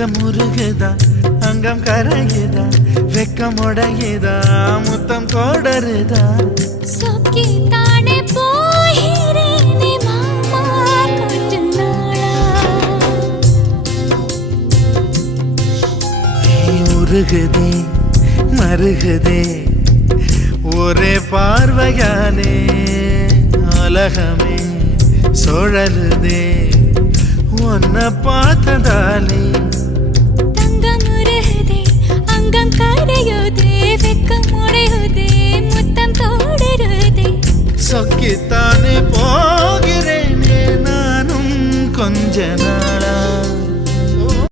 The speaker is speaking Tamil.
அங்கம் முருகுதா அங்கம் கரையுதா வெக்கம் உடையுதா முத்தம் கோடருதா சொக்கி தானே போகிறேனே மாமா கொஞ்ச நாளா உருகுதே மருகுதே ஒரே பார்வையாலே உலகமே சுழலுதே உன்னை பார்த்ததாலே